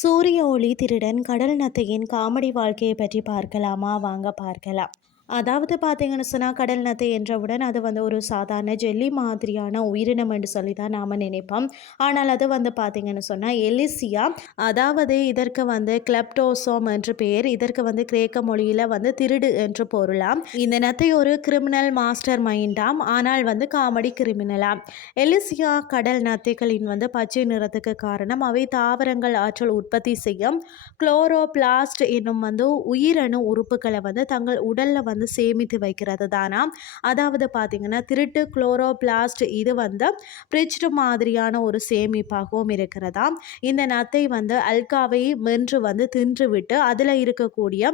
சூரிய ஒளி திருடன் கடல் நத்தையின் காமெடி வாழ்க்கையை பற்றி பார்க்கலாமா? வாங்க பார்க்கலாம். அதாவது பார்த்தீங்கன்னு சொன்னால் கடல் நத்தை என்றவுடன் அது வந்து ஒரு சாதாரண ஜெல்லி மாதிரியான உயிரினம் என்று சொல்லி தான் நாம் நினைப்போம். ஆனால் அது வந்து பார்த்தீங்கன்னு சொன்னால் எலிசியா அதாவது இதற்கு வந்து கிளப்டோசோம் என்று பெயர் இதற்கு வந்து கிரேக்க மொழியில் வந்து திருடு என்று பொருளாம். இந்த நத்தை ஒரு கிரிமினல் மாஸ்டர் மைண்டாம் ஆனால் வந்து காமெடி கிரிமினலாம். எலிசியா கடல் நத்தைகளின் வந்து பச்சை நிறத்துக்கு காரணம் அவை தாவரங்கள் ஆற்றல் உற்பத்தி செய்யும் குளோரோபிளாஸ்ட் என்னும் வந்து உயிரணு உறுப்புகளை வந்து தங்கள் உடலில் வந்து வந்து சேமித்து வைக்கிறது தானா? அதாவது பார்த்திங்கன்னா திருட்டு குளோரோபிளாஸ்ட் இது வந்து பிரிட்ஜ்டு மாதிரியான ஒரு சேமிப்பாகவும் இருக்கிறதா? இந்த நத்தை வந்து அல்காவை மென்று வந்து தின்றுவிட்டு அதில் இருக்கக்கூடிய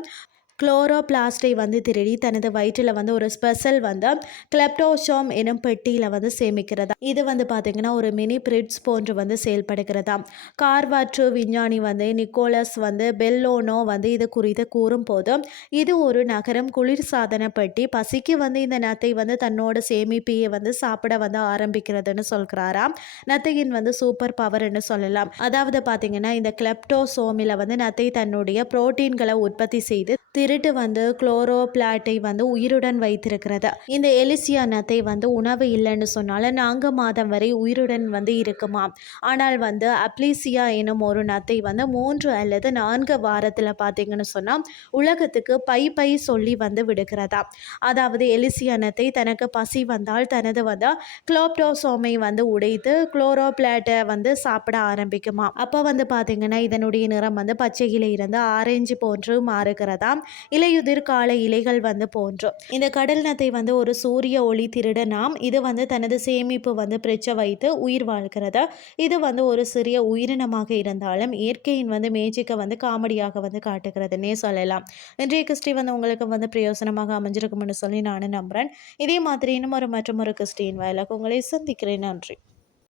குளோரோபிளாஸ்டை வந்து திருடி தனது வயிற்றில் வந்து ஒரு ஸ்பெஷல் வந்து கிளப்டோஷோம் எனும் பெட்டியில் வந்து சேமிக்கிறதா. இது வந்து பார்த்திங்கன்னா ஒரு மினி பிரிட்ஸ் போன்று வந்து செயல்படுகிறதா. கார்வாற்று விஞ்ஞானி வந்து நிக்கோலஸ் வந்து பெல்லோனோ வந்து இது குறித்து கூறும்போது இது ஒரு நகரம் குளிர்சாதன பெட்டி. பசிக்கு வந்து இந்த நத்தை வந்து தன்னோட சேமிப்பியை வந்து சாப்பிட வந்து ஆரம்பிக்கிறதுன்னு சொல்கிறாராம் நத்தையின் வந்து சூப்பர் பவர்னு சொல்லலாம். அதாவது பார்த்தீங்கன்னா இந்த கிளப்டோசோமில் வந்து நத்தை தன்னுடைய புரோட்டீன்களை உற்பத்தி செய்து திருட்டு வந்து குளோரோபிளாட்டை வந்து உயிருடன் வைத்திருக்கிறது. இந்த எலிசியா நத்தை வந்து உணவு இல்லைன்னு சொன்னாலும் நான்கு மாதம் வரை உயிருடன் வந்து இருக்குமா? ஆனால் வந்து அப்ளீசியா எனும் ஒரு நத்தை வந்து மூன்று அல்லது நான்கு வாரத்தில் பார்த்தீங்கன்னு சொன்னால் உலகத்துக்கு பை பை சொல்லி வந்து விடுகிறதா? அதாவது எலிசியா நத்தை தனக்கு பசி வந்தால் தனது வந்து குளோப்டோசோமை வந்து உடைத்து குளோரோபிளாட்டை வந்து சாப்பிட ஆரம்பிக்குமா? அப்போ வந்து பார்த்தீங்கன்னா இதனுடைய நிறம் வந்து பச்சையில் இருந்து ஆரஞ்சு போன்று மாறுகிறதா? இலையுதிர் கால இலைகள் வந்து போன்றும். இந்த கடல் நத்தை வந்து ஒரு சூரிய ஒளி திருடனாம் இது வந்து தனது சேமிப்பு வந்து பிரிச்ச வைத்து உயிர் வாழ்கிறது? இது வந்து ஒரு சிறிய உயிரினமாக இருந்தாலும் இயற்கையின் வந்து மேஜிக்கை வந்து காமெடியாக வந்து காட்டுகிறதுனே சொல்லலாம். இன்றைய கிறிஸ்டி வந்து உங்களுக்கு வந்து பிரயோசனமாக அமைஞ்சிருக்கும்னு சொல்லி நானும் நம்புகிறேன் இதே மாதிரி இன்னும் ஒரு மற்றும் ஒரு கிறிஸ்டின் வயலாக உங்களை சந்திக்கிறேன். நன்றி.